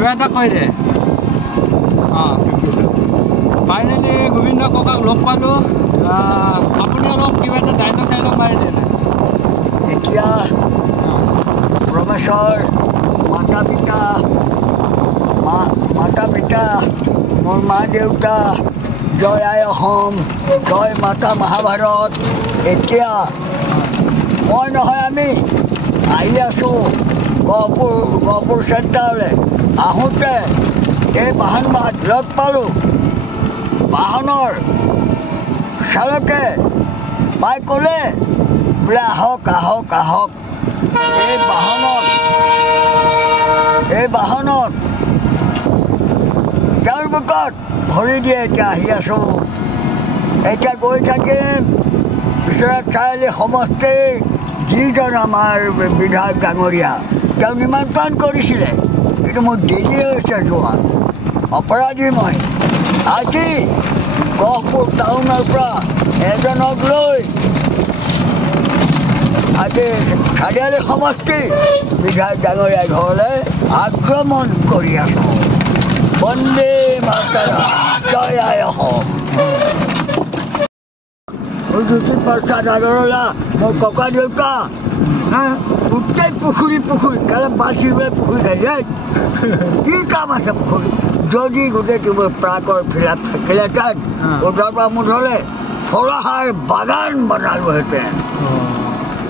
কিবা এটা কয় দে ফাইনেলি গোবিন্দ ককাক লগ পালোঁ আপুনি অলপ কিবা এটা ডাইলগ চাইলগ মাৰি দিয়ে এতিয়া ৰমেশৰ মাতা পিতা মোৰ মা দেউতা জয় আই অসম জয় মাতা মহাভাৰত এতিয়া মই নহয় আমি আহি আছোঁ গহপুৰ চেণ্টাৰলৈ আহোঁতে এই বাহনবাদ লগ পালোঁ বাহনৰ চালকে পাই ক'লে বোলে আহক আহক আহক এই বাহনত তেওঁৰ বুকত ভৰি দিয়ে এতিয়া আহি আছোঁ এতিয়া গৈ থাকিম বিশ্বনাথ চাৰিআলি সমষ্টিৰ যিজন আমাৰ বিধায়ক ডাঙৰীয়া তেওঁ নিমন্ত্ৰণ কৰিছিলে কিন্তু মোৰ দেৰি হৈছে যোৱা অপৰাধী মই আজি গহপুৰ টাউনৰ পৰা এজনক লৈ আজি চাৰিআলি সমষ্টি বিধায়ক ডাঙৰীয়া ঘৰলৈ আক্ৰমণ কৰি আছোঁ বন্দে মাতৰম জয় আই অসম জ্যোতিপ্ৰসাদ আগৰৱালা মোৰ ককা দেউতা গোটেই পুখুৰী কালে বাছি পেলাই পুখুৰী খাইছে কি কাম আছে পুখুৰী যদি গোটেই প্ৰাকৰ ফিলাপ থাকিলেহেঁতেন ওচৰৰ পৰা মুঠলে ফলহাৰ বাগান বনালোহেঁতেন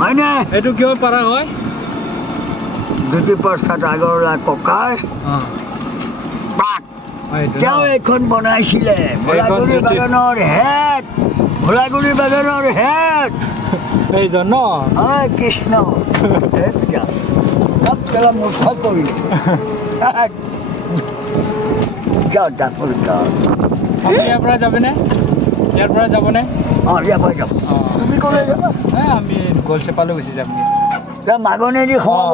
হয়নে এইটো কিহৰ পাৰা হয় জ্যোতিপ্ৰসাদ আগৰৱালা ককাই পাক তেওঁ এইখন বনাইছিলে ভোলাগুৰি বাগানৰ হেড এইজন ন কৃষ্ণ মূৰ্খ কৰিলে ইয়াৰ পৰা যাবনে ইয়াৰ পৰা যাবনে ইয়াৰ পৰা যাব তুমি ক'লৈ যাবা আমি গলচেপালৈ গুচি যাম মাগনেদি সোমাব